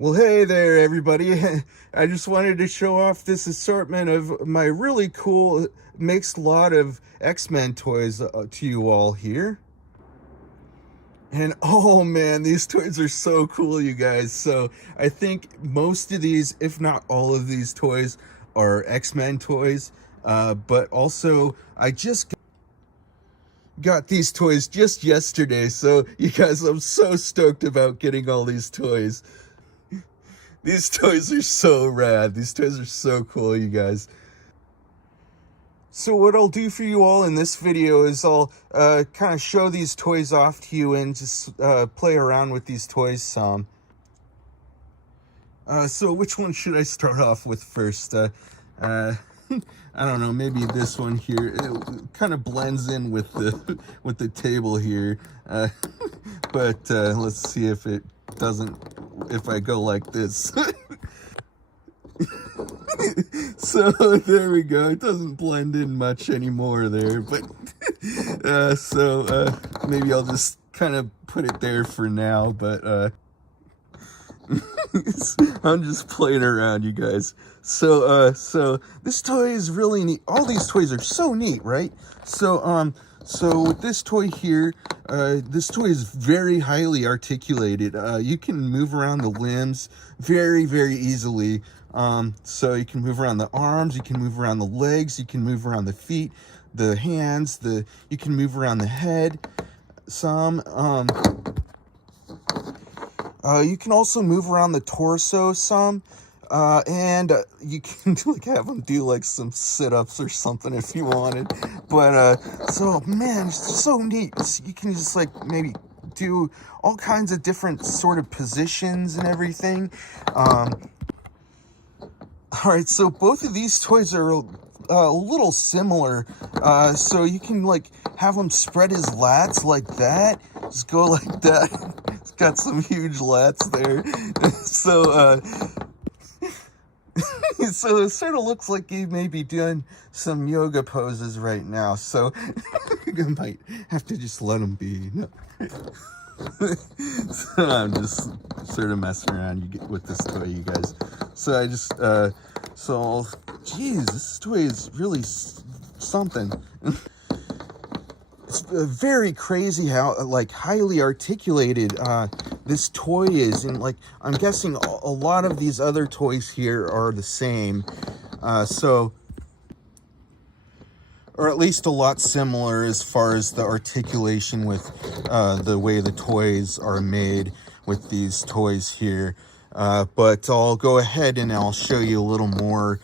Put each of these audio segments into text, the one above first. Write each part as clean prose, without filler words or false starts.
Well, hey there, everybody. I just wanted to show off this assortment of my really cool mixed lot of X-Men toys to you all here. And oh man, these toys are so cool, you guys. So I think most of these, if not all of these toys, are X-Men toys. But also, I just got these toys just yesterday. So you guys, I'm so stoked about getting all these toys. These toys are so rad. These toys are so cool, you guys. So what I'll do for you all in this video is I'll kind of show these toys off to you and just play around with these toys some. So which one should I start off with first? I don't know, maybe this one here. It kind of blends in with the table here. But let's see if it doesn't, if I go like this. So there we go. It doesn't blend in much anymore there, but maybe I'll just kind of put it there for now, but I'm just playing around, you guys. So this toy is really neat. All these toys are so neat, right? So with this toy here, this toy is very highly articulated. You can move around the limbs very, very easily. So you can move around the arms, you can move around the legs, you can move around the feet, the hands, you can move around the head some. You can also move around the torso some. And you can like have them do like some sit-ups or something if you wanted. But so man, it's so neat. You can just like maybe do all kinds of different sort of positions and everything. All right, so both of these toys are a little similar. So you can like have him spread his lats like that. Just go like that. It's got some huge lats there. So so it sort of looks like he may be doing some yoga poses right now. So I might have to just let him be. No. So I'm just sort of messing around with this toy, you guys. So I just, geez, this toy is really something. It's very crazy how, like, highly articulated this toy is. And, like, I'm guessing a lot of these other toys here are the same. Or at least a lot similar as far as the articulation with the way the toys are made with these toys here. But I'll go ahead and I'll show you a little more.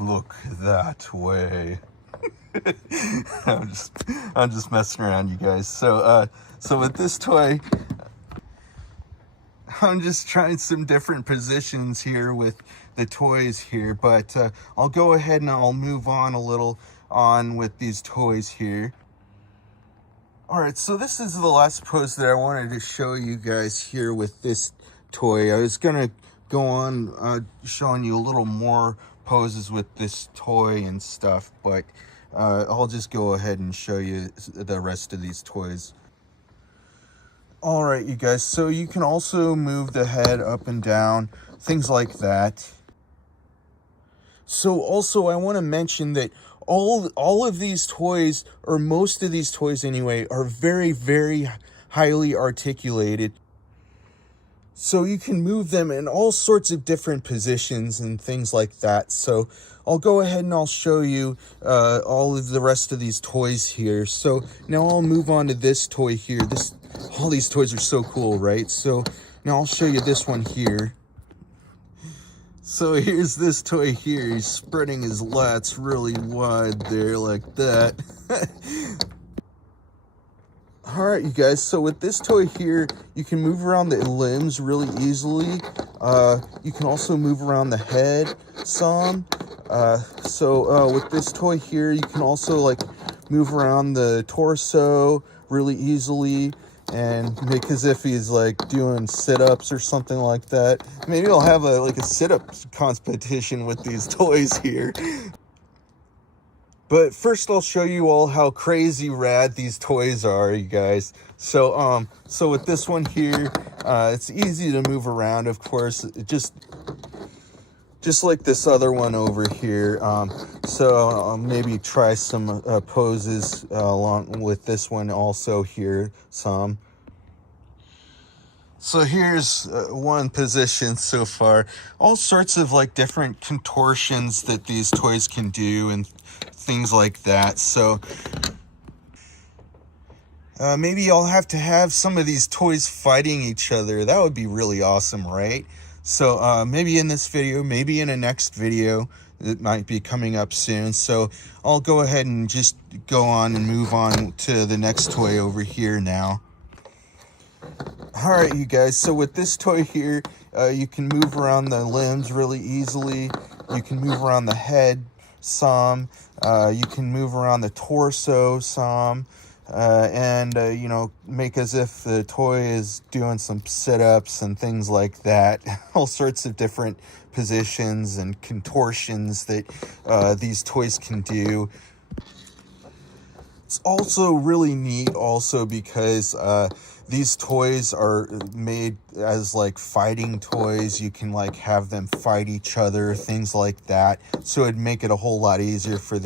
Look that way. I'm just messing around, you guys. So with this toy, I'm just trying some different positions here with the toys here, but I'll go ahead and I'll move on a little on with these toys here. All right, so this is the last pose that I wanted to show you guys here with this toy. I was gonna go on showing you a little more poses with this toy and stuff, but I'll just go ahead and show you the rest of these toys. All right, you guys, so you can also move the head up and down, things like that. So also I want to mention that all of these toys, or most of these toys anyway, are very, very highly articulated. So you can move them in all sorts of different positions and things like that. So I'll go ahead and I'll show you all of the rest of these toys here. So now I'll move on to this toy here. All these toys are so cool, right? So now I'll show you this one here. So here's this toy here. He's spreading his lats really wide there like that. All right, you guys, so with this toy here, you can move around the limbs really easily. You can also move around the head some. With this toy here, you can also like move around the torso really easily and make as if he's like doing sit-ups or something like that. Maybe I'll have a sit-up competition with these toys here. But first I'll show you all how crazy rad these toys are, you guys. So with this one here, It's easy to move around, of course, just like this other one over here. So I'll maybe try some poses along with this one also here some. So here's one position so far. All sorts of like different contortions that these toys can do and things like that. So maybe I'll have to have some of these toys fighting each other. That would be really awesome, right? So maybe in this video, maybe in a next video that might be coming up soon. So I'll go ahead and just go on and move on to the next toy over here now. All right, you guys, so with this toy here, you can move around the limbs really easily. You can move around the head some. You can move around the torso some. And you know, make as if the toy is doing some sit-ups and things like that. All sorts of different positions and contortions that these toys can do. It's also really neat also because these toys are made as like fighting toys. You can like have them fight each other, things like that. So it'd make it a whole lot easier for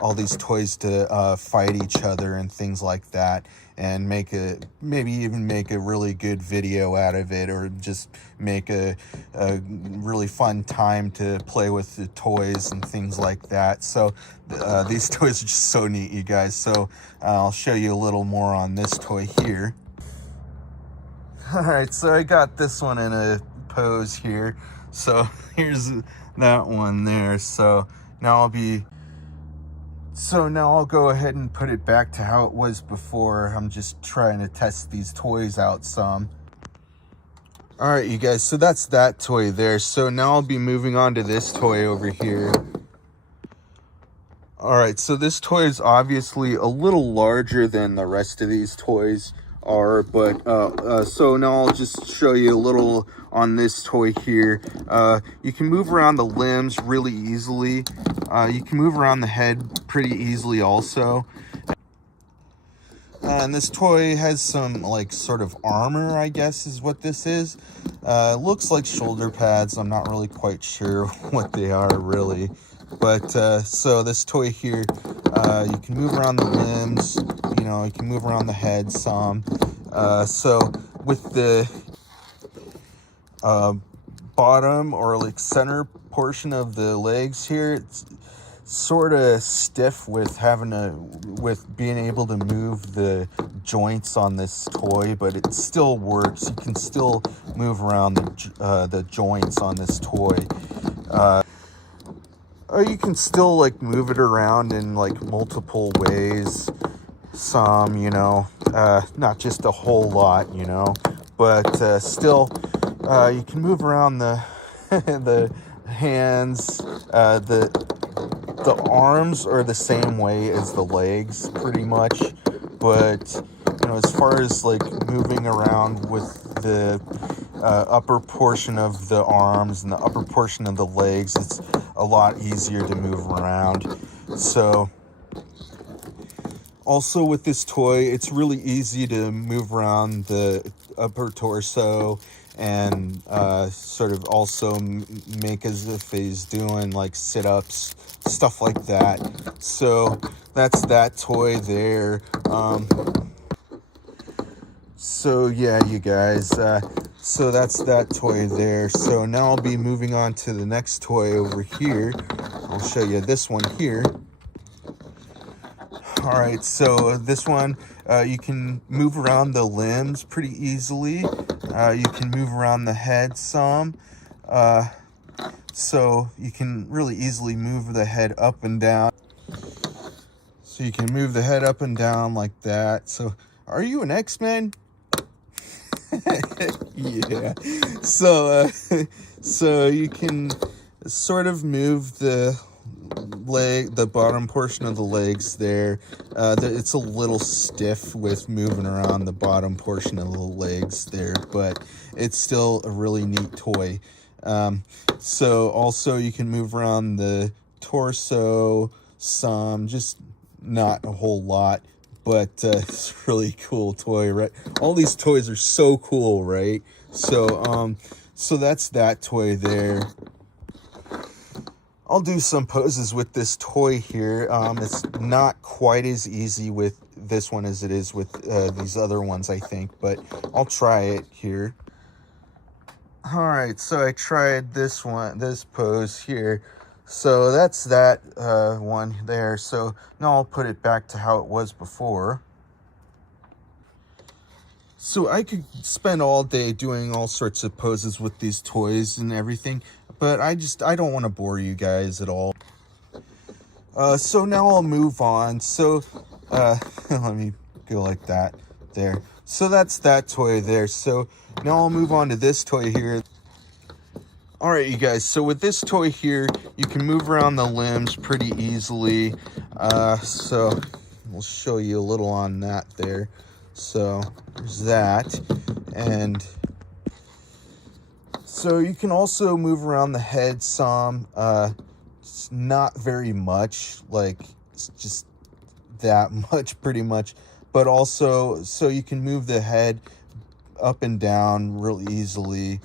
all these toys to fight each other and things like that, and maybe even make a really good video out of it, or just make a really fun time to play with the toys and things like that. So these toys are just so neat, you guys. So I'll show you a little more on this toy here. All right, so I got this one in a pose here. So here's that one there. So now I'll go ahead and put it back to how it was before. I'm just trying to test these toys out some. All right, you guys, so that's that toy there. So now I'll be moving on to this toy over here. All right, so this toy is obviously a little larger than the rest of these toys are, but so now I'll just show you a little on this toy here. You can move around the limbs really easily. You can move around the head pretty easily also. And this toy has some like sort of armor, I guess is what this is. Looks like shoulder pads. I'm not really quite sure what they are really. But so this toy here, you can move around the limbs, you know, you can move around the head some. So with the bottom or like center portion of the legs here, it's sort of stiff with being able to move the joints on this toy, but it still works. You can still move around the joints on this toy. You can still like move it around in like multiple ways. Some, you know, not just a whole lot, you know, but still, you can move around the the hands. The arms are the same way as the legs, pretty much. But you know, as far as like moving around with the upper portion of the arms and the upper portion of the legs, it's a lot easier to move around. So also with this toy, it's really easy to move around the upper torso and sort of also make as if he's doing like sit-ups, stuff like that. So that's that toy there. So yeah, you guys, so that's that toy there. So now I'll be moving on to the next toy over here. I'll show you this one here. All right, so this one, you can move around the limbs pretty easily. You can move around the head some. So you can really easily move the head up and down. So you can move the head up and down like that. So are you an X-Men? Yeah. So, so you can sort of move the bottom portion of the legs there. It's a little stiff with moving around the bottom portion of the legs there, but it's still a really neat toy. So also you can move around the torso some, just not a whole lot, but it's a really cool toy, right? All these toys are so cool, right? So that's that toy there. I'll do some poses with this toy here. It's not quite as easy with this one as it is with these other ones, I think, but I'll try it here. All right, so I tried this pose here. So that's that one there. So now I'll put it back to how it was before. So I could spend all day doing all sorts of poses with these toys and everything, but I don't want to bore you guys at all. So now I'll move on. So let me go like that there. So that's that toy there. So now I'll move on to this toy here. All right, you guys, so with this toy here, you can move around the limbs pretty easily. So we'll show you a little on that there. So there's that. And so you can also move around the head some. It's not very much, like it's just that much pretty much. But also, so you can move the head up and down real easily.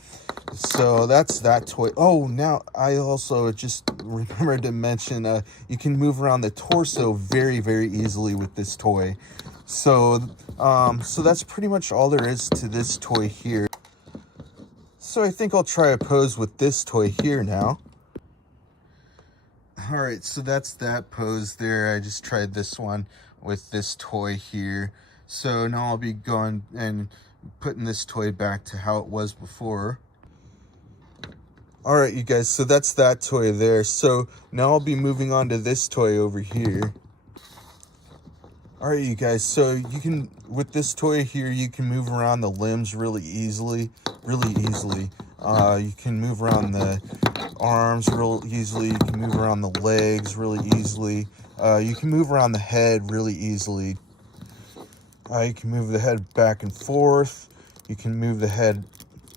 So that's that toy. Oh, now I also just remembered to mention you can move around the torso very, very easily with this toy. So so that's pretty much all there is to this toy here. So I think I'll try a pose with this toy here now. All right, so that's that pose there. I just tried this one with this toy here. So now I'll be going and putting this toy back to how it was before. All right, you guys, so that's that toy there. So now I'll be moving on to this toy over here. All right, you guys, so you can, with this toy here, you can move around the limbs really easily. You can move around the arms real easily. You can move around the legs really easily. You can move around the head really easily. You can move the head back and forth. You can move the head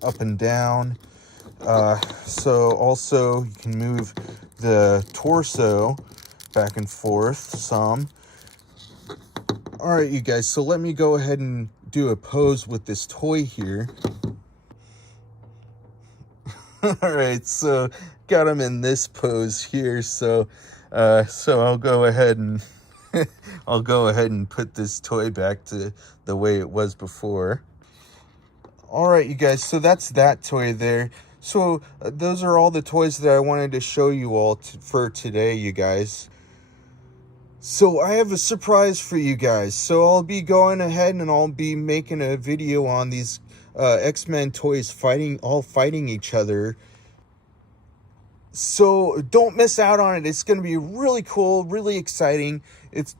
up and down. So also you can move the torso back and forth some. All right, you guys, so let me go ahead and do a pose with this toy here. All right, so got him in this pose here. So I'll go ahead and put this toy back to the way it was before. All right, you guys, so that's that toy there. So those are all the toys that I wanted to show you all for today, you guys. So I have a surprise for you guys. So I'll be going ahead and I'll be making a video on these X-Men toys all fighting each other. So don't miss out on it. It's going to be really cool, really exciting. It's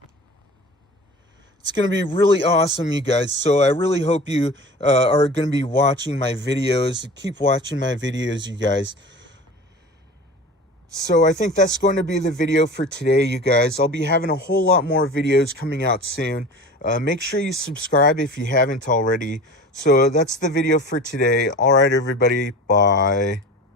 going to be really awesome, you guys. So I really hope you are going to be watching my videos. Keep watching my videos, you guys. So I think that's going to be the video for today, you guys. I'll be having a whole lot more videos coming out soon. Make sure you subscribe if you haven't already. So that's the video for today. All right, everybody. Bye.